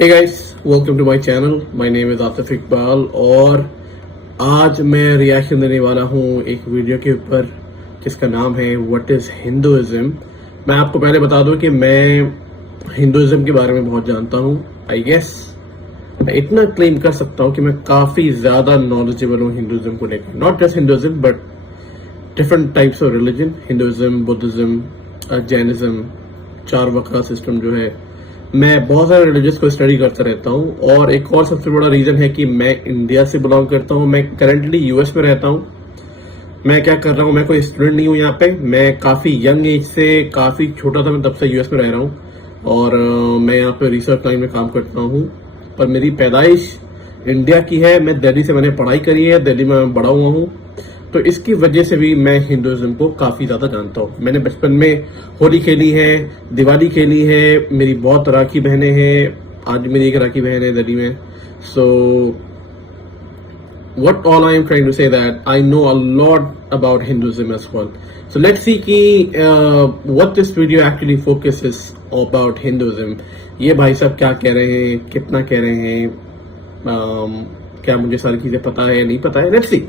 Hey guys, welcome to my channel. My name is Atif Iqbal और आज मैं reaction देने वाला हूँ एक वीडियो के ऊपर जिसका नाम है व्हाट इज हिंदुइज्म। मैं आपको पहले बता दूं कि मैं हिंदुइज्म के बारे में बहुत जानता हूँ। आई गेस मैं इतना क्लेम कर सकता हूँ कि मैं काफी ज्यादा नॉलेजेबल हूँ हिंदुइज्म को लेकर। Not just Hinduism but different types of religion, Hinduism, Buddhism, Jainism, चार वक्र सिस्टम जो है। मैं बहुत सारे रिलीजियस को स्टडी करता रहता हूँ और एक और सबसे बड़ा रीजन है कि मैं इंडिया से बिलोंग करता हूँ। मैं करंटली यूएस में रहता हूँ। मैं क्या कर रहा हूँ, मैं कोई स्टूडेंट नहीं हूँ यहाँ पे। मैं काफी यंग एज से, काफी छोटा था मैं तब से यूएस में रह रहा हूँ और मैं यहाँ पे रिसर्च लाइन में काम करता हूँ। पर मेरी पैदाइश इंडिया की है। मैं दिल्ली से मैंने पढ़ाई करी है, दिल्ली में मैं बड़ा हुआ हूँ, तो इसकी वजह से भी मैं हिंदुइज्म को काफी ज्यादा जानता हूँ। मैंने बचपन में होली खेली है, दिवाली खेली है, मेरी बहुत राखी बहनें हैं। आज मेरी एक राखी बहन है दिल्ली में। सो what all I am trying to say that I know a lot about Hinduism as well. So let's see कि what this video actually focuses about Hinduism. ये भाई साहब क्या कह रहे हैं, कितना कह रहे हैं, क्या मुझे सारी चीजें पता है या नहीं पता है। Let's see.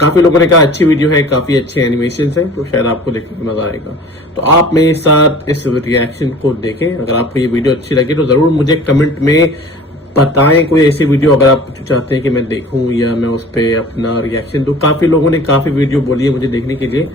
काफी लोगों ने कहा अच्छी वीडियो है, काफी अच्छे एनिमेशन है, तो शायद आपको देखने में मजा आएगा। तो आप मेरे साथ इस रिएक्शन को देखें। अगर आपको ये वीडियो अच्छी लगे तो जरूर मुझे कमेंट में बताएं कोई ऐसी वीडियो अगर आप चाहते हैं कि मैं देखूं या मैं उस पर अपना रिएक्शन दूं। काफी लोगों ने काफी वीडियो बोली है मुझे देखने के लिए।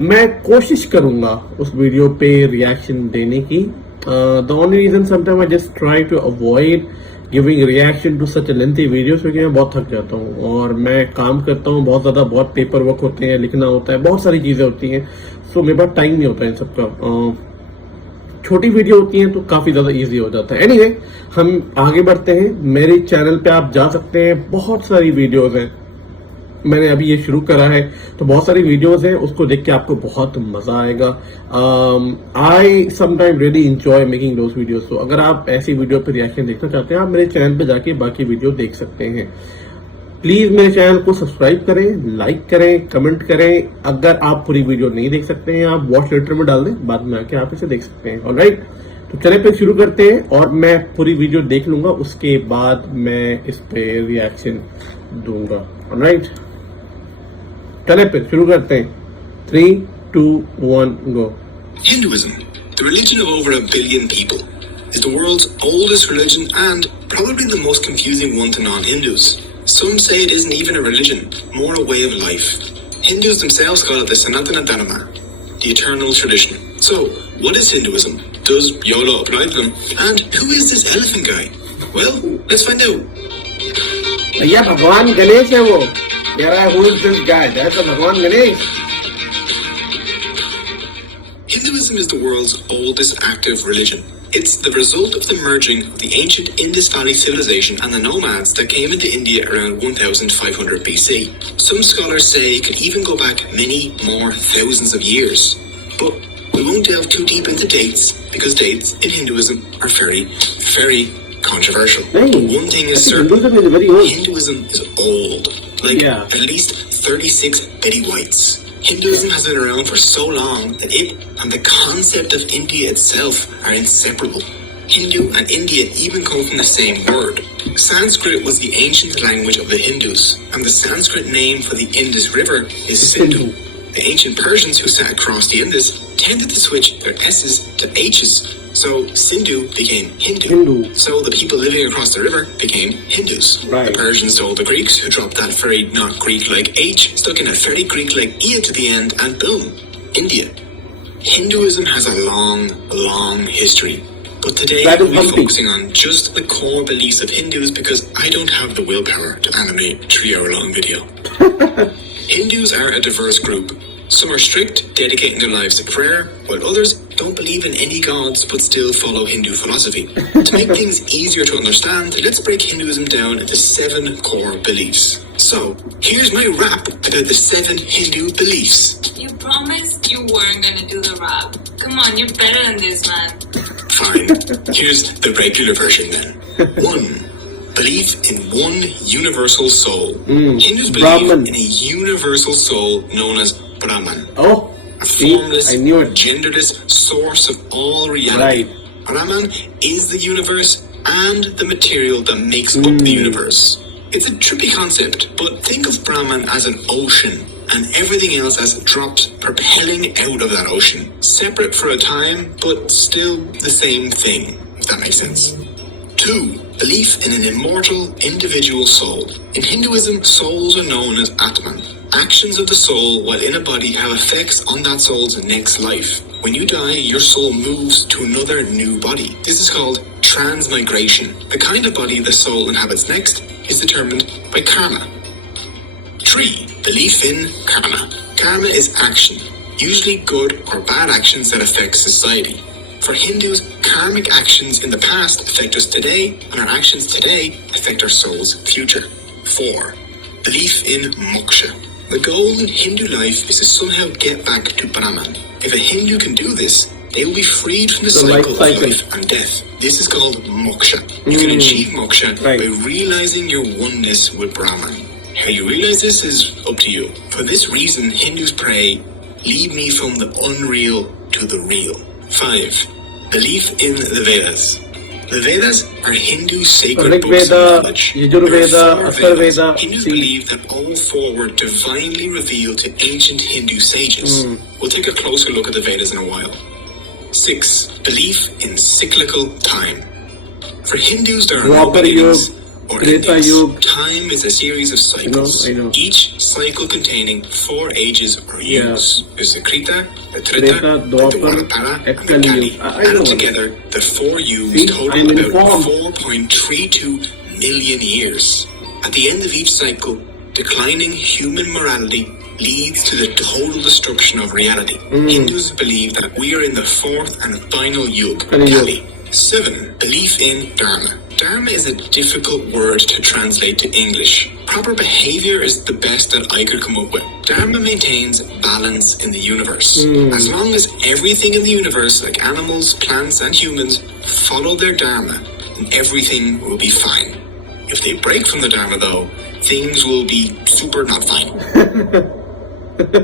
मैं कोशिश करूंगा उस वीडियो पे रिएक्शन देने की। The only reason sometime I just try to avoid giving reaction to such lengthy videos क्योंकि मैं बहुत थक जाता हूँ और मैं काम करता हूँ बहुत ज्यादा, बहुत पेपर वर्क होते हैं, लिखना होता है, बहुत सारी चीजें होती हैं। सो मेरे पास टाइम नहीं होता है इन सबका। छोटी वीडियो होती है तो काफी ज्यादा इजी हो जाता है। एनीवे, हम आगे बढ़ते हैं। मेरे चैनल पे आप जा सकते हैं, बहुत सारी वीडियोज हैं। मैंने अभी ये शुरू करा है तो बहुत सारी वीडियोस हैं, उसको देख के आपको बहुत मजा आएगा। आई sometime really enjoy making those videos. तो अगर आप ऐसी वीडियो पे रिएक्शन देखना चाहते हैं, आप मेरे चैनल पे जाके बाकी वीडियो देख सकते हैं। प्लीज मेरे चैनल को सब्सक्राइब करें, लाइक करें, कमेंट करें। अगर आप पूरी वीडियो नहीं देख सकते हैं, आप वॉच लेटर में डाल दें, बाद में आके आप इसे देख सकते हैं। ऑलराइट, तो चले पे शुरू करते हैं और मैं पूरी वीडियो देख लूंगा, उसके बाद मैं इस पे रिएक्शन दूंगा। ऑलराइट, चले पे शुरू करते हैं। 3, 2, 1, go. Hinduism, the religion of over 1 billion people, is the world's oldest religion and probably the most confusing one to non-Hindus. Some say it isn't even a religion, more a way of life. Hindus themselves call it the Sanatana Dharma, the eternal tradition. So, what is Hinduism? Does YOLO apply to them? And who is this elephant guy? Well, let's find out. भैया भगवान गणेश है वो। who is this guy? That's a भगवान Ganesh. Hinduism is the world's oldest active religion. It's the result of the merging of the ancient Indus Valley civilization and the nomads that came into India around 1500 BC. Some scholars say it could even go back many more thousands of years. But we won't delve too deep into dates because dates in Hinduism are very, very controversial. But one thing is certain, Hinduism is old. Like at least 36 Betty Whites. Hinduism has been around for so long that it and the concept of India itself are inseparable. Hindu and India even come from the same word. Sanskrit was the ancient language of the Hindus, and the Sanskrit name for the Indus River is Sindhu. The ancient Persians who sat across the Indus tended to switch their S's to H's, so Sindhu became Hindu. So the people living across the river became Hindus. Right. The Persians told the Greeks, who dropped that very not Greek-like H, stuck in a very Greek-like E to the end, and boom, India. Hinduism has a long, long history. But today we'll be focusing on just the core beliefs of Hindus because I don't have the willpower to animate a 3-hour-long video. Hindus are a diverse group. Some are strict, dedicating their lives to prayer, while others don't believe in any gods but still follow Hindu philosophy. To make things easier to understand, let's break Hinduism down into 7 core beliefs. So, here's my rap about the 7 Hindu beliefs. You promised you weren't gonna do the rap. Come on, you're better than this, man. Fine. Here's the regular version then. 1. Belief in one universal soul. Hindus believe Brahmin. in a universal soul known as Brahman. Oh, A formless, I knew it. genderless source of all reality. Right. Brahman is the universe and the material that makes up the universe. It's a trippy concept, but think of Brahman as an ocean and everything else as drops propelling out of that ocean. Separate for a time, but still the same thing, if that makes sense. 2. Belief in an immortal, individual soul. In Hinduism, souls are known as Atman. Actions of the soul while in a body have effects on that soul's next life. When you die, your soul moves to another new body. This is called transmigration. The kind of body the soul inhabits next is determined by karma. 3. Belief in karma. Karma is action, usually good or bad actions that affect society. For Hindus, karmic actions in the past affect us today, and our actions today affect our soul's future. 4. Belief in moksha. The goal in Hindu life is to somehow get back to Brahman. If a Hindu can do this, they will be freed from the cycle of life and death. This is called moksha. You can achieve moksha by realizing your oneness with Brahman. How you realize this is up to you. For this reason, Hindus pray, lead me from the unreal to the real. 5. Belief in the Vedas. The Vedas are Hindu sacred books of knowledge. Hindus believe that all four were divinely revealed to ancient Hindu sages. We'll take a closer look at the Vedas in a while. 6. Belief in cyclical time. For Hindus, there are no beginnings or endings. Time is a series of cycles, each cycle containing 4 ages or years. There's the Krita, the Trita, the Dwapara, and the Kali. Added together, the 4 U's total about 4.32 million years. At the end of each cycle, declining human morality leads to the total destruction of reality. Hindus believe that we are in the 4th and final Yug, Kali. 7. Belief in Dharma. Dharma is a difficult word to translate to English. Proper behavior is the best that I could come up with. Dharma maintains balance in the universe. As long as everything in the universe, like animals, plants, and humans, follow their Dharma, then everything will be fine. If they break from the Dharma, though, things will be super not fine.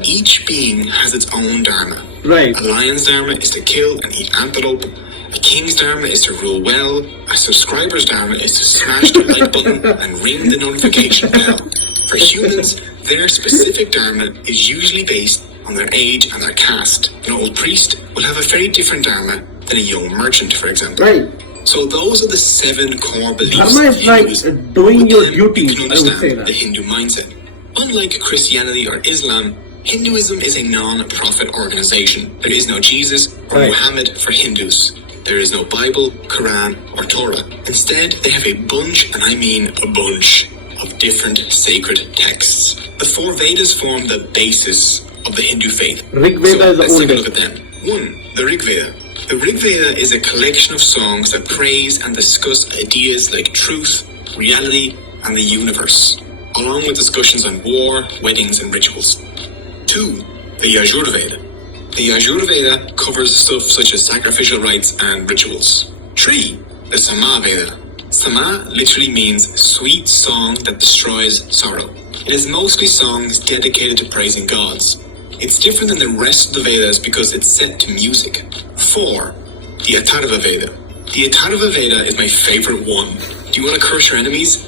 Each being has its own Dharma. A lion's Dharma is to kill and eat antelope. A king's Dharma is to rule well. A subscriber's Dharma is to smash the like button and ring the notification bell. For humans, their specific Dharma is usually based on their age and their caste. An old priest will have a very different Dharma than a young merchant, for example. So those are the 7 core beliefs. Dharma is like doing your duty, I would say that. The Hindu mindset. Unlike Christianity or Islam, Hinduism is a non-profit organization. There is no Jesus or Muhammad for Hindus. There is no Bible, Quran, or Torah. Instead, they have a bunch, and I mean a bunch, of different sacred texts. The 4 Vedas form the basis of the Hindu faith. Rig Veda so let's take a look at them. 1. The Rig Veda. The Rig Veda is a collection of songs that praise and discuss ideas like truth, reality, and the universe, along with discussions on war, weddings, and rituals. 2. The Yajurveda. The Yajurveda covers stuff such as sacrificial rites and rituals. 3. The Samaveda. Sama literally means sweet song that destroys sorrow. It is mostly songs dedicated to praising gods. It's different than the rest of the Vedas because it's set to music. 4. The Atharva Veda. The Atharva Veda is my favorite one. Do you want to curse your enemies?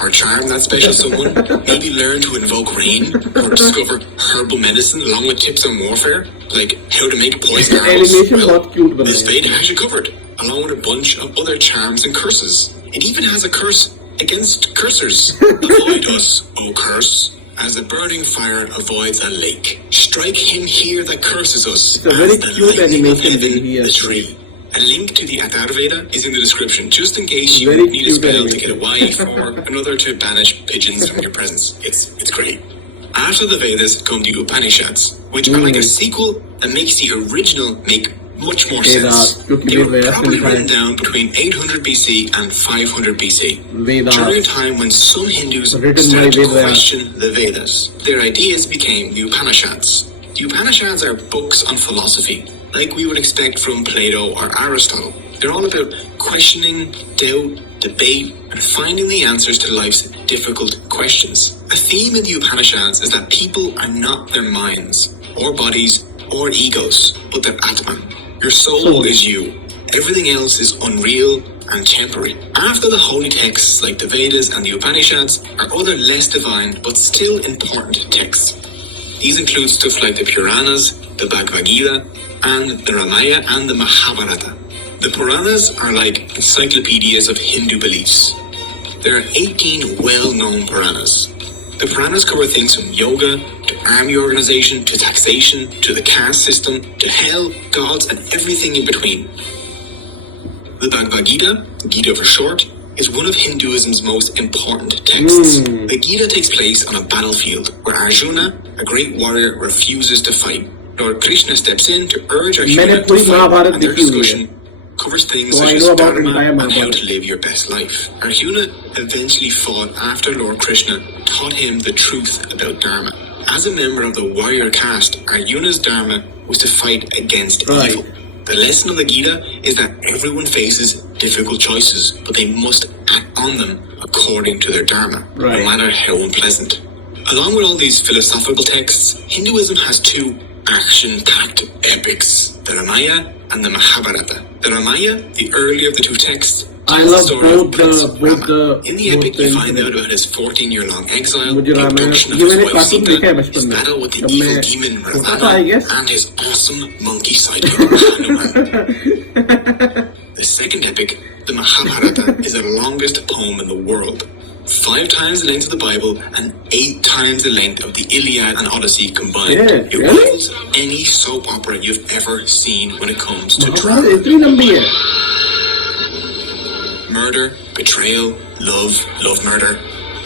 Or charm that special someone? Maybe learn to invoke rain? Or discover herbal medicine along with tips on warfare? Like how to make poison arrows? Well, this Veda has you covered, along with a bunch of other charms and curses. It even has a curse against cursers. Avoid us, O curse, as the burning fire avoids a lake. Strike him here that curses us, it's a very cute animation the tree. A link to the Atharva Veda is in the description, just in case you need a spell to get a wife or another to banish pigeons from your presence. It's great. After the Vedas come the Upanishads, which are like a sequel that makes the original make much more sense. They were probably written down between 800 BC and 500 BC, during a time when some Hindus started to question the Vedas. Their ideas became the Upanishads. The Upanishads are books on philosophy, like we would expect from Plato or Aristotle. They're all about questioning, doubt, debate, and finding the answers to life's difficult questions. A theme in the Upanishads is that people are not their minds, or bodies, or egos, but their Atman. Your soul is you. Everything else is unreal, and temporary. After the holy texts like the Vedas and the Upanishads are other less divine but still important texts. These include stuff like the Puranas, the Bhagavad Gita, and the Ramayana and the Mahabharata. The Puranas are like encyclopedias of Hindu beliefs. There are 18 well-known Puranas. The Puranas cover things from yoga, to army organization, to taxation, to the caste system, to hell, gods, and everything in between. The Bhagavad Gita, Gita for short, is one of Hinduism's most important texts. The Gita takes place on a battlefield where Arjuna, a great warrior, refuses to fight. Lord Krishna steps in to urge Arjuna to fight, and their discussion covers things such as dharma and how to live your best life. Arjuna eventually fought after Lord Krishna taught him the truth about dharma. As a member of the warrior caste, Arjuna's dharma was to fight against evil. The lesson of the Gita is that everyone faces difficult choices, but they must act on them according to their dharma, no matter how unpleasant. Along with all these philosophical texts, Hinduism has two action-packed epics, the Ramayana and the Mahabharata. The Ramayana, the earlier of the two texts, I love both the in the epic, you find out about his 14-year-long exile, the abduction of his wife Sita, his battle with the evil demon Ravana, and his awesome monkey sidekick Hanuman. The second epic, the Mahabharata, is the longest poem in the world. 5 times the length of the Bible and 8 times the length of the Iliad and Odyssey combined. It rivals any soap opera you've ever seen when it comes to drama. Murder, betrayal, love murder,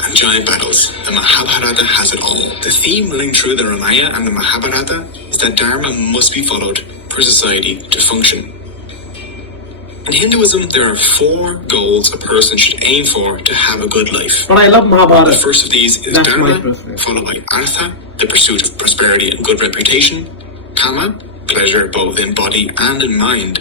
and giant battles. The Mahabharata has it all. The theme running through the Ramayana and the Mahabharata is that dharma must be followed for society to function. In Hinduism, there are 4 goals a person should aim for to have a good life. But I love Mahabharata. The first of these is dharma, followed by artha, the pursuit of prosperity and good reputation, kama, pleasure both in body and in mind,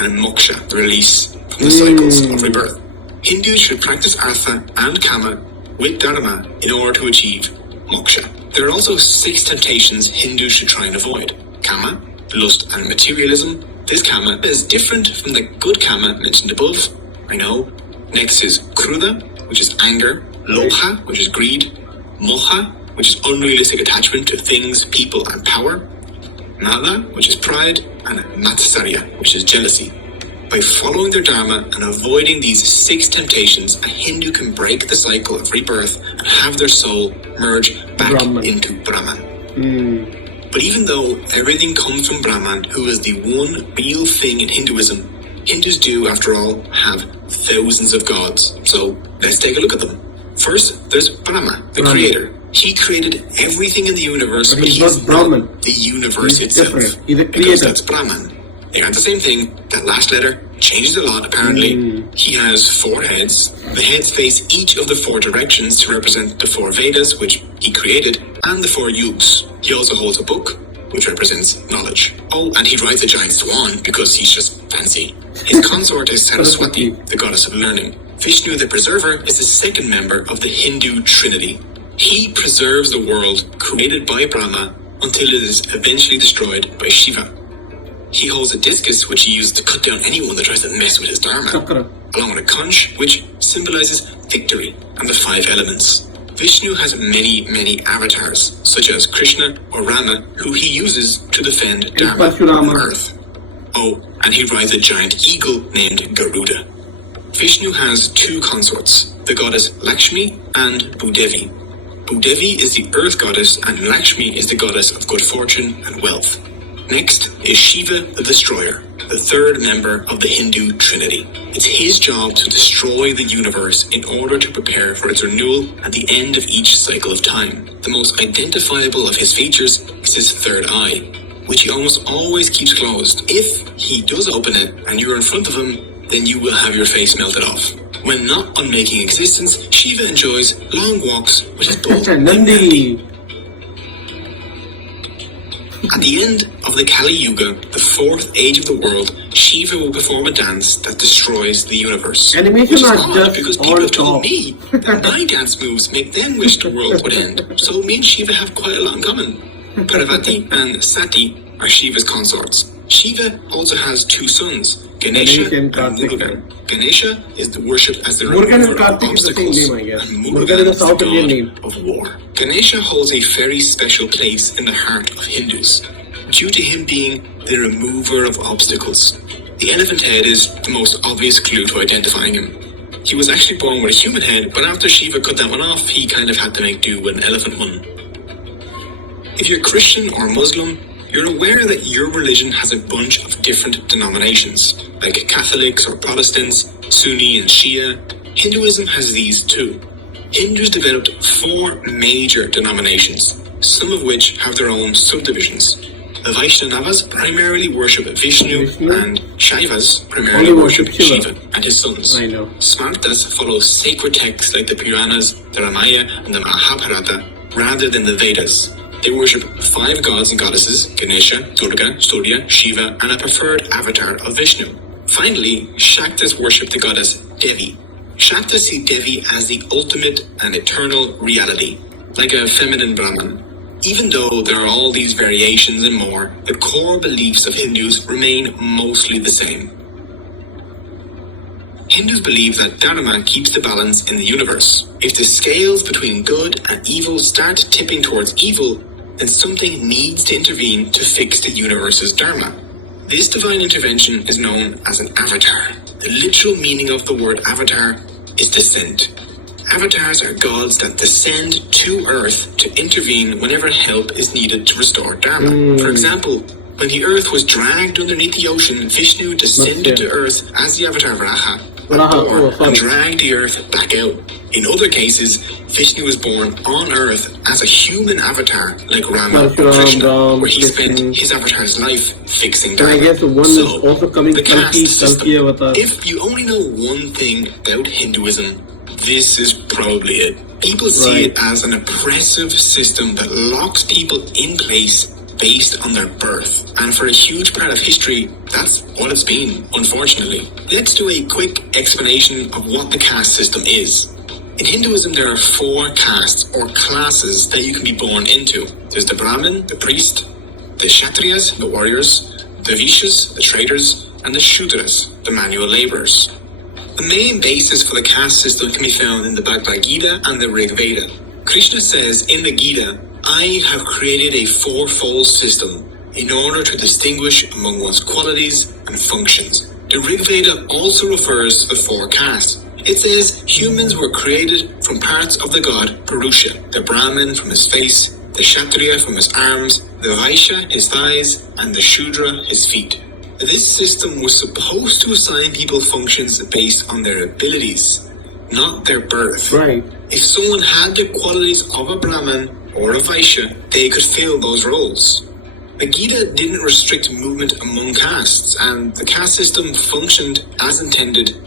and moksha, the release from the cycles of rebirth. Hindus should practice artha and kama with dharma in order to achieve moksha. There are also 6 temptations Hindus should try and avoid. Kama, lust and materialism. This kama is different from the good kama mentioned above, I know. Next is krodha, which is anger, lobha, which is greed, moha, which is unrealistic attachment to things, people and power, mada, which is pride, and matsarya, which is jealousy. By following their dharma and avoiding these 6 temptations, a Hindu can break the cycle of rebirth and have their soul merge back into Brahman. But even though everything comes from Brahman, who is the one real thing in Hinduism, Hindus do, after all, have thousands of gods. So let's take a look at them. First, there's Brahma, the creator. He created everything in the universe, but he's not the universe itself. He's a creator. Because that's Brahman. They aren't the same thing. That last letter changes a lot, apparently. He has 4 heads. The heads face each of the 4 directions to represent the 4 Vedas, which he created, and the 4 yugas. He also holds a book, which represents knowledge. Oh, and he rides a giant swan because he's just fancy. His consort is Saraswati, the goddess of learning. Vishnu, the preserver, is the second member of the Hindu trinity. He preserves the world created by Brahma until it is eventually destroyed by Shiva. He holds a discus, which he uses to cut down anyone that tries to mess with his dharma, along with a conch, which symbolizes victory and the 5 elements. Vishnu has many avatars, such as Krishna or Rama, who he uses to defend dharma on earth. Oh, and he rides a giant eagle named Garuda. Vishnu has 2 consorts, the goddess Lakshmi and Bhudevi. Bhudevi is the earth goddess and Lakshmi is the goddess of good fortune and wealth. Next is Shiva the Destroyer, the 3rd member of the Hindu trinity. It's his job to destroy the universe in order to prepare for its renewal at the end of each cycle of time. The most identifiable of his features is his 3rd eye, which he almost always keeps closed. If he does open it and you're in front of him, then you will have your face melted off. When not on making existence, Shiva enjoys long walks with his bull Nandi. At the end of the Kali Yuga, the 4th age of the world, Shiva will perform a dance that destroys the universe. Animation which is are odd just because people have told me that my dance moves make them wish the world would end. So me and Shiva have quite a lot in common. Parvati and Sati are Shiva's consorts. Shiva also has two sons, Ganesha and Murugan. Ganesha is worshipped as the remover of obstacles, and Murugan is the god of war. Ganesha holds a very special place in the heart of Hindus, due to him being the remover of obstacles. The elephant head is the most obvious clue to identifying him. He was actually born with a human head, but after Shiva cut that one off, he kind of had to make do with an elephant one. If you're Christian or Muslim, you're aware that your religion has a bunch of different denominations, like Catholics or Protestants, Sunni and Shia. Hinduism has these too. Hindus developed 4 major denominations, some of which have their own subdivisions. The Vaishnavas primarily worship Vishnu, and Shaivas primarily worship Shiva and his sons. Smartas follow sacred texts like the Puranas, the Ramayana and the Mahabharata, rather than the Vedas. They worship 5 gods and goddesses, Ganesha, Durga, Surya, Shiva, and a preferred avatar of Vishnu. Finally, Shaktas worship the goddess Devi. Shaktas see Devi as the ultimate and eternal reality, like a feminine Brahman. Even though there are all these variations and more, the core beliefs of Hindus remain mostly the same. Hindus believe that Dharma keeps the balance in the universe. If the scales between good and evil start tipping towards evil, then something needs to intervene to fix the universe's Dharma. This divine intervention is known as an avatar. The literal meaning of the word avatar is descent. Avatars are gods that descend to Earth to intervene whenever help is needed to restore Dharma. For example, when the Earth was dragged underneath the ocean, Vishnu descended to Earth as the avatar Varaha, and dragged the Earth back out. In other cases, Vishnu was born on Earth as a human avatar, like Rama or Krishna, where he spent his avatar's life fixing Dharma. I guess one is also coming the caste system. Avatar. If you only know one thing about Hinduism, this is probably it. People see it as an oppressive system that locks people in place based on their birth. And for a huge part of history, that's what it's been, unfortunately. Let's do a quick explanation of what the caste system is. In Hinduism, there are 4 castes or classes that you can be born into. There's the Brahmin, the priest, the Kshatriyas, the warriors, the Vaishyas, the traders, and the Shudras, the manual laborers. The main basis for the caste system can be found in the Bhagavad Gita and the Rig Veda. Krishna says in the Gita, I have created a 4-fold system in order to distinguish among one's qualities and functions. The Rig Veda also refers to the 4 castes. It says humans were created from parts of the god Purusha, the Brahmin from his face, the Kshatriya from his arms, the Vaishya his thighs, and the Shudra his feet. This system was supposed to assign people functions based on their abilities, not their birth. If someone had the qualities of a Brahmin or a Vaishya, they could fill those roles. The Gita didn't restrict movement among castes, and the caste system functioned as intended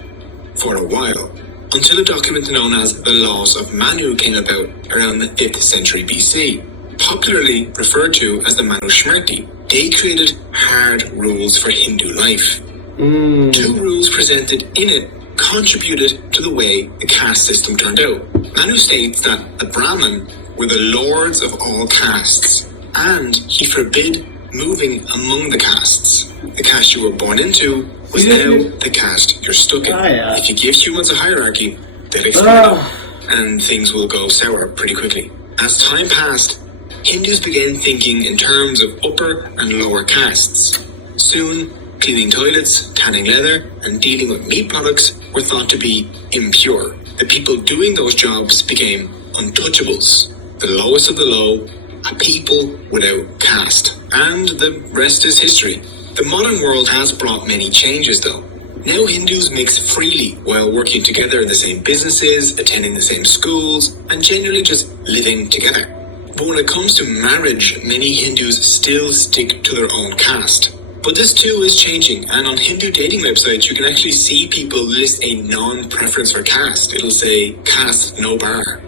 for a while, until a document known as the Laws of Manu came about around the 5th century BC, popularly referred to as the Manusmriti. They created hard rules for Hindu life. 2 rules presented in it contributed to the way the caste system turned out. Manu states that the Brahmin were the lords of all castes, and he forbid moving among the castes. The caste you were born into was now the caste you're stuck in. If you give humans a hierarchy, they'll explode, and things will go sour pretty quickly. As time passed, Hindus began thinking in terms of upper and lower castes. Soon, cleaning toilets, tanning leather, and dealing with meat products were thought to be impure. The people doing those jobs became untouchables, the lowest of the low, a people without caste. And the rest is history. The modern world has brought many changes though. Now Hindus mix freely while working together in the same businesses, attending the same schools, and generally just living together. But when it comes to marriage, many Hindus still stick to their own caste. But this too is changing, and on Hindu dating websites you can actually see people list a non-preference for caste. It'll say, caste no bar.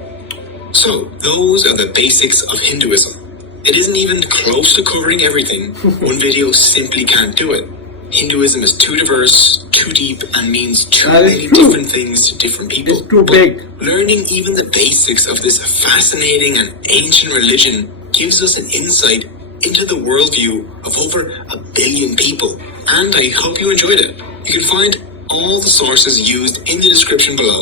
So, those are the basics of Hinduism. It isn't even close to covering everything. One video simply can't do it. Hinduism is too diverse, too deep, and means too many different things to different people. It's too big. Learning even the basics of this fascinating and ancient religion gives us an insight into the worldview of over 1 billion people, and I hope you enjoyed it. You can find all the sources used in the description below.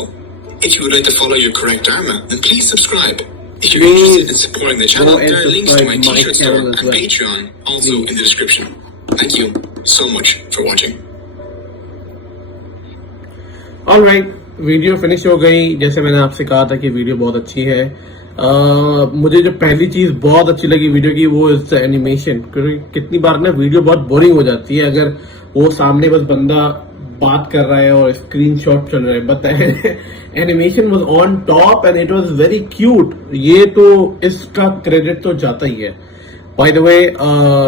If you would like to follow your correct dharma, then please subscribe. If you're interested in supporting the channel, there are links to my t-shirt store and Patreon also in the description. Thank you so much for watching. Alright, video finish हो गई। जैसे मैंने आपसे कहा था कि video बहुत अच्छी है। मुझे जो पहली चीज बहुत अच्छी लगी वीडियो की वो इज एनिमेशन। क्योंकि कितनी बार ना वीडियो बहुत बोरिंग हो जाती है अगर वो सामने बस बंदा बात कर रहा है और स्क्रीनशॉट चल रहा है, but animation was on top and it was very cute. ये तो इसका क्रेडिट तो जाता ही है। बाय द वे,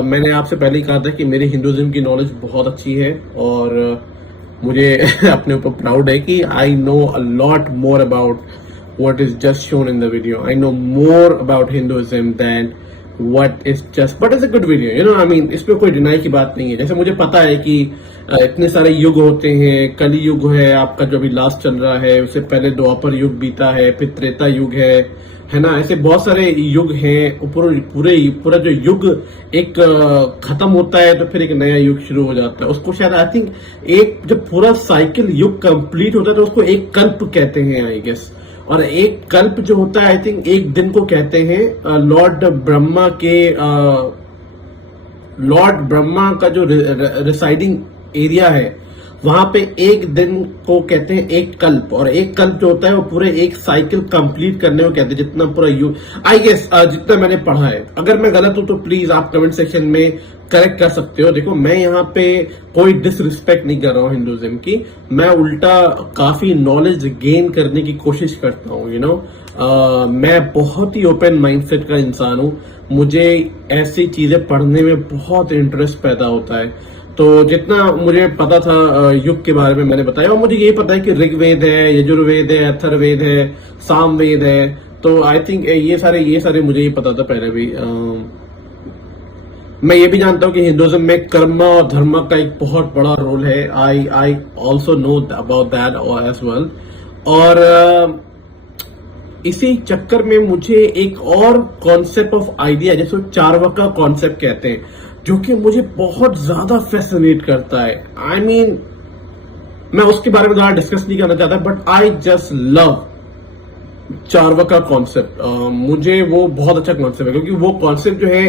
मैंने आपसे पहले ही कहा था कि मेरी हिंदुइज्म की नॉलेज बहुत अच्छी है और मुझे अपने ऊपर प्राउड है कि I know a lot more about what is just shown in the video. I know more about Hinduism than what is just, but it's a good video, you know, I mean, इसमें कोई deny की बात नहीं है। जैसे मुझे पता है कि इतने सारे युग होते हैं, कली युग है आपका जो अभी लास्ट चल रहा है, उससे पहले द्वापर युग बीता है, फिर त्रेता युग है ना, ऐसे बहुत सारे युग हैं। पूरा जो युग एक खत्म होता है तो फिर एक नया युग शुरू हो जाता है। उसको शायद आई थिंक एक जब पूरा साइकिल युग कंप्लीट होता है तो उसको एक कल्प कहते हैं आई गेस। और एक कल्प जो होता है आई थिंक एक दिन को कहते हैं। लॉर्ड ब्रह्मा का जो रिसाइडिंग एरिया है वहां पे एक दिन को कहते हैं एक कल्प, और एक कल्प जो होता है वो पूरे एक साइकिल कंप्लीट करने को कहते हैं, जितना पूरा युग आई गेस जितना मैंने पढ़ा है। अगर मैं गलत हूं तो प्लीज आप कमेंट सेक्शन में करेक्ट कर सकते हो। देखो, मैं यहाँ पे कोई डिसरिस्पेक्ट नहीं कर रहा हूँ हिंदुइज्म की, मैं उल्टा काफी नॉलेज गेन करने की कोशिश करता हूँ। यू नो, मैं बहुत ही ओपन माइंडसेट का इंसान हूँ। मुझे ऐसी चीजें पढ़ने में बहुत इंटरेस्ट पैदा होता है। तो जितना मुझे पता था युग के बारे में मैंने बताया, और मुझे यही पता है कि ऋग्वेद है, यजुर्वेद है, अथर्ववेद है, सामवेद है। तो आई थिंक ये सारे मुझे ही पता था पहले भी। मैं ये भी जानता हूँ कि हिंदुइज्म में कर्म और धर्म का एक बहुत बड़ा रोल है। I also know about that as well. और इसी चक्कर में मुझे एक और कॉन्सेप्ट ऑफ आइडिया, जिसको चार्वाका कॉन्सेप्ट कहते हैं, जो कि मुझे बहुत ज्यादा फैसिनेट करता है। आई मीन, मैं उसके बारे में ज्यादा डिस्कस नहीं करना चाहता, but I just love Charvaka concept. मुझे वो बहुत अच्छा कॉन्सेप्ट है, क्योंकि वो कॉन्सेप्ट जो है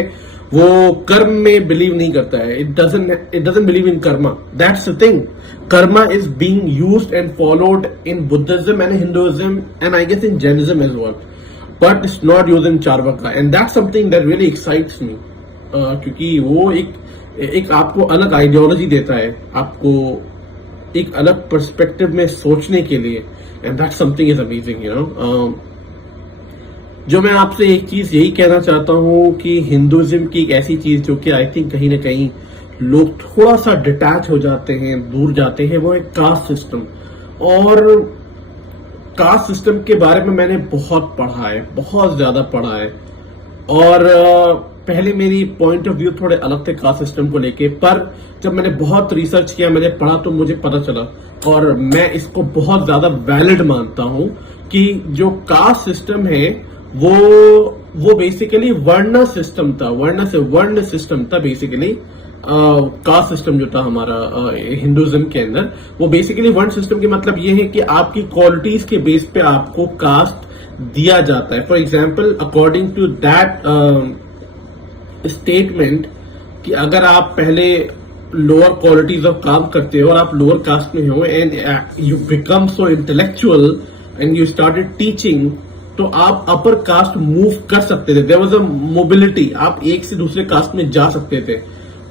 वो कर्म में बिलीव नहीं करता है। It doesn't believe in karma. That's the thing. Karma is being used and followed in Buddhism and Hinduism and I guess in Jainism as well, but it's not used in Charvaka, and that's something that really excites me. क्योंकि वो एक आपको अलग ideology देता है, आपको एक अलग पर्सपेक्टिव में सोचने के लिए, and that's something is amazing, you know. जो मैं आपसे एक चीज यही कहना चाहता हूं कि हिंदुइज्म की एक ऐसी चीज जो कि आई थिंक कहीं ना कहीं लोग थोड़ा सा डिटैच हो जाते हैं, दूर जाते हैं, वो है कास्ट सिस्टम। और कास्ट सिस्टम के बारे में मैंने बहुत पढ़ा है, बहुत ज्यादा पढ़ा है। और पहले मेरी पॉइंट ऑफ व्यू थोड़े अलग थे कास्ट सिस्टम को लेके, पर जब मैंने बहुत रिसर्च किया, मैंने पढ़ा, तो मुझे पता चला, और मैं इसको बहुत ज्यादा वैलिड मानता हूं कि जो कास्ट सिस्टम है वो बेसिकली वर्ण सिस्टम था, वर्ण सिस्टम था बेसिकली। कास्ट सिस्टम जो था हमारा हिंदुइज्म के अंदर, वो बेसिकली वर्ण सिस्टम की मतलब ये है कि आपकी क्वालिटीज के बेस पे आपको कास्ट दिया जाता है। For example, according to that statement, कि अगर आप पहले लोअर क्वालिटीज ऑफ काम करते हो और आप लोअर कास्ट में हो and you become so intellectual and you started teaching, तो आप अपर कास्ट मूव कर सकते थे। देयर वाज अ मोबिलिटी, आप एक से दूसरे कास्ट में जा सकते थे।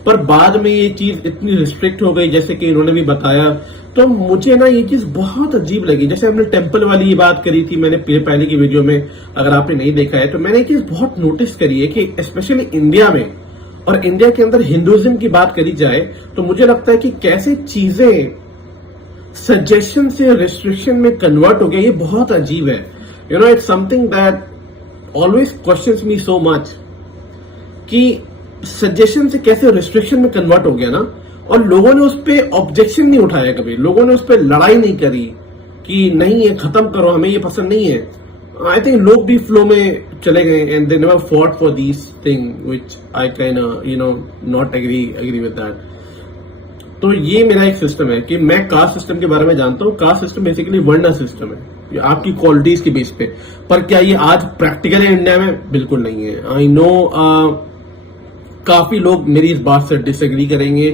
पर बाद में ये चीज इतनी रिस्ट्रिक्ट हो गई, जैसे कि इन्होंने भी बताया, तो मुझे ना ये चीज बहुत अजीब लगी। जैसे हमने टेम्पल वाली ये बात करी थी मैंने पहले की वीडियो में, अगर आपने नहीं देखा है तो मैंने ये चीज बहुत नोटिस करी है कि स्पेशली इंडिया में, और इंडिया के अंदर हिंदुइज्म की बात करी जाए तो मुझे लगता है कि कैसे चीजें सजेशन से रिस्ट्रिक्शन में कन्वर्ट हो गया, ये बहुत अजीब है। You know, it's something that always questions me so much कि सजेशन से कैसे रिस्ट्रिक्शन में कन्वर्ट हो गया ना, और लोगों ने उस पर ऑब्जेक्शन नहीं उठाया, कभी लोगों ने उस पर लड़ाई नहीं करी कि नहीं ये खत्म करो, हमें ये पसंद नहीं है। आई थिंक लोग भी फ्लो में चले गए and they never fought for this thing which I can not agree with that. तो ये मेरा एक सिस्टम है कि मैं कास्ट सिस्टम के बारे में जानता हूँ। कास्ट सिस्टम बेसिकली वर्ण सिस्टम है, ये आपकी क्वालिटीज के बेस पे। पर क्या ये आज प्रैक्टिकल है इंडिया में? बिल्कुल नहीं है। आई नो काफी लोग मेरी इस बात से डिसएग्री करेंगे,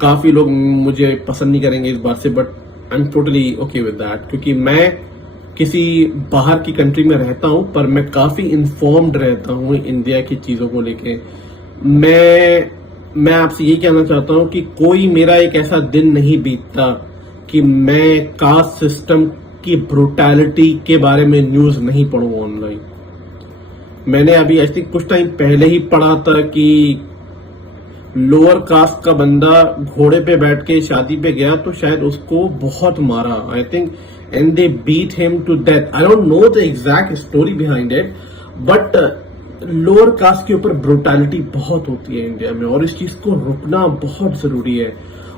काफी लोग मुझे पसंद नहीं करेंगे इस बात से, but I am totally okay with that, क्योंकि मैं किसी बाहर की कंट्री में रहता हूं पर मैं काफी इन्फॉर्म्ड रहता हूं इंडिया की चीजों को लेके। मैं आपसे यही कहना चाहता हूं कि कोई मेरा एक ऐसा दिन नहीं बीतता कि मैं कास्ट सिस्टम की ब्रूटैलिटी के बारे में न्यूज नहीं पढ़ूं ऑनलाइन। मैंने अभी आई थिंक कुछ टाइम पहले ही पढ़ा था कि लोअर कास्ट का बंदा घोड़े पे बैठ के शादी पे गया तो शायद उसको बहुत मारा, I think, and they beat him to death. I don't know the exact story behind it, but lower caste के ऊपर ब्रूटैलिटी बहुत होती है इंडिया में और इस चीज को रुकना बहुत जरूरी है।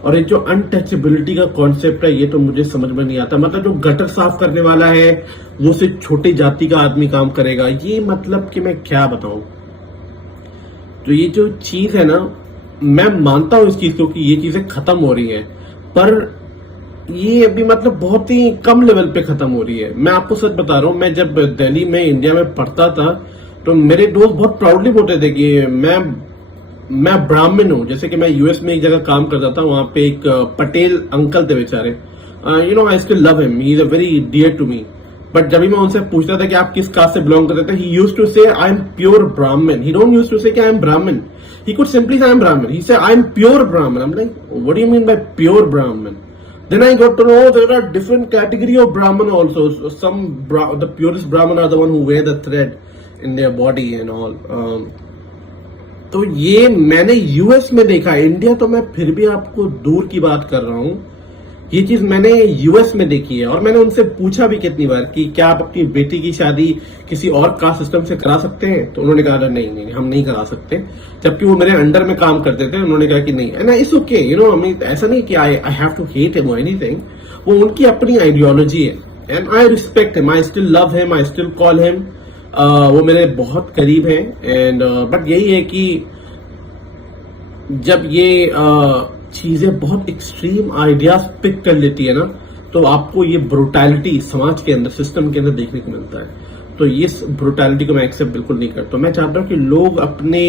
और ये जो अनटचेबिलिटी का कॉन्सेप्ट है ये तो मुझे समझ में नहीं आता। मतलब जो गटर साफ करने वाला है वो सिर्फ छोटी जाति का आदमी काम करेगा, ये मतलब कि मैं क्या बताऊं। तो ये जो चीज है ना, मैं मानता हूं इस चीज को कि ये चीजें खत्म हो रही हैं, पर ये अभी मतलब बहुत ही कम लेवल पे खत्म हो रही है। मैं आपको सच बता रहा हूं, मैं जब दिल्ली में इंडिया में पढ़ता था तो मेरे दोस्त बहुत प्राउडली बोलते थे कि मैं ब्राह्मण हूं। जैसे कि मैं यूएस में एक जगह काम करता था, वहां पे एक पटेल अंकल थे बेचारे, I still love him, he is a very dear to me. But जब भी मैं उनसे पूछता था कि आप किस कास्ट से बिलोंग करते थे, ही यूज्ड टू से आई एम प्योर ब्राह्मण। ही डोंट यूज्ड टू से आई एम ब्राह्मण, he could simply say I am Brahmin. He said I am pure Brahmin. I'm like, what do you mean by pure Brahmin? Then I got to know there are different category of Brahmin also. So the purest Brahmin are the one who wear the thread in their body and all. तो ये मैंने US में देखा है। India तो मैं फिर भी आपको दूर की बात कर रहा हूँ, ये चीज मैंने यूएस में देखी है। और मैंने उनसे पूछा भी कितनी बार कि क्या आप अपनी बेटी की शादी किसी और कास्ट सिस्टम से करा सकते हैं, तो उन्होंने कहा नहीं हम नहीं करा सकते। जबकि वो मेरे अंडर में काम करते थे, उन्होंने कहा कि नहीं, एंड इट्स ओके, हमें ऐसा नहीं कि I have to hate him और एनीथिंग, वो उनकी अपनी आइडियोलॉजी है and I respect him, I still love him, I still call him. वो मेरे बहुत करीब है एंड बट यही है कि जब ये चीजें बहुत एक्सट्रीम आइडियाज पिक कर लेती है ना, तो आपको ये ब्रूटैलिटी समाज के अंदर, सिस्टम के अंदर देखने को मिलता है। तो इस ब्रूटैलिटी को मैं एक्सेप्ट बिल्कुल नहीं करता। मैं चाहता हूं कि लोग अपने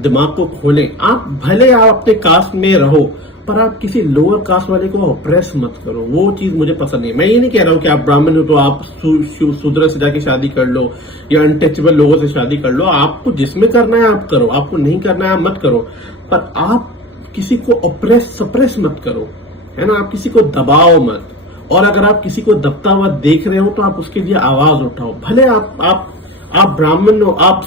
दिमाग को खोलें। आप भले आप अपने कास्ट में रहो, पर आप किसी लोअर कास्ट वाले को ऑप्रेस मत करो, वो चीज मुझे पसंद नहीं। मैं ये नहीं कह रहा हूं कि आप ब्राह्मण हो तो आप शूद्र से जाके शादी कर लो या अनटचेबल लोगों से शादी कर लो। आपको जिसमें करना है आप करो, आपको नहीं करना है आप मत करो, पर आप किसी को सप्रेस मत करो, है ना। आप किसी को दबाओ मत। और अगर आप किसी को दबता हुआ देख रहे हो तो आप उसके लिए आवाज उठाओ। भले आप ब्राह्मण हो, आप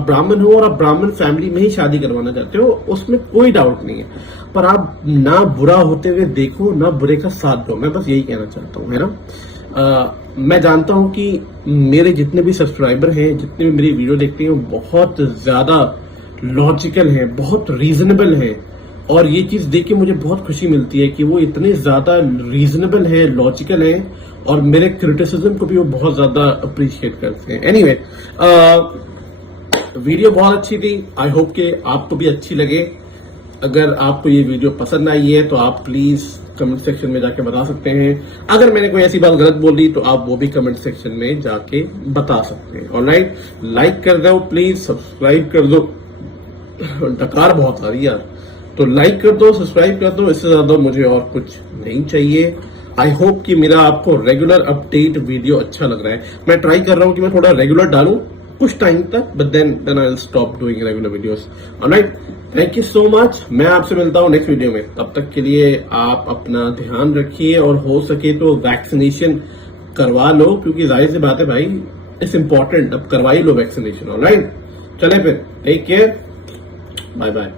ब्राह्मण हो और आप ब्राह्मण फैमिली में ही शादी करवाना चाहते हो, उसमें कोई डाउट नहीं है, पर आप ना बुरा होते हुए देखो, ना बुरे का साथ दो। मैं बस यही कहना चाहता हूँ, है ना। मैं जानता हूं कि मेरे जितने भी सब्सक्राइबर हैं, जितने भी मेरी वीडियो देखते हैं, वो बहुत ज्यादा लॉजिकल हैं, बहुत रीजनेबल हैं। और ये चीज देख के मुझे बहुत खुशी मिलती है कि वो इतने ज्यादा रीजनेबल है, लॉजिकल है, और मेरे क्रिटिसिज्म को भी वो बहुत ज्यादा अप्रिशिएट करते हैं। एनीवे, वीडियो बहुत अच्छी थी, आई होप कि आपको भी अच्छी लगे। अगर आपको ये वीडियो पसंद आई है तो आप प्लीज कमेंट सेक्शन में जाके बता सकते हैं। अगर मैंने कोई ऐसी बात गलत बोल दी तो आप वो भी कमेंट सेक्शन में जाके बता सकते हैं। ऑलराइट, लाइक कर दो प्लीज, सब्सक्राइब कर दो, डकार बहुत आ रही है यार, तो लाइक कर दो, सब्सक्राइब कर दो, इससे ज्यादा मुझे और कुछ नहीं चाहिए। आई होप कि मेरा आपको रेगुलर अपडेट वीडियो अच्छा लग रहा है। मैं ट्राई कर रहा हूं कि मैं थोड़ा रेगुलर डालूं कुछ टाइम तक, but then I will stop doing regular videos. Alright, thank you so much. मैं आपसे मिलता हूं नेक्स्ट वीडियो में। तब तक के लिए आप अपना ध्यान रखिए और हो सके तो वैक्सीनेशन करवा लो, क्योंकि जाहिर सी बात है भाई, इट्स इंपॉर्टेंट, अब करवा ही लो वैक्सीनेशन। ऑलराइट, चले फिर, टेक केयर, बाय बाय।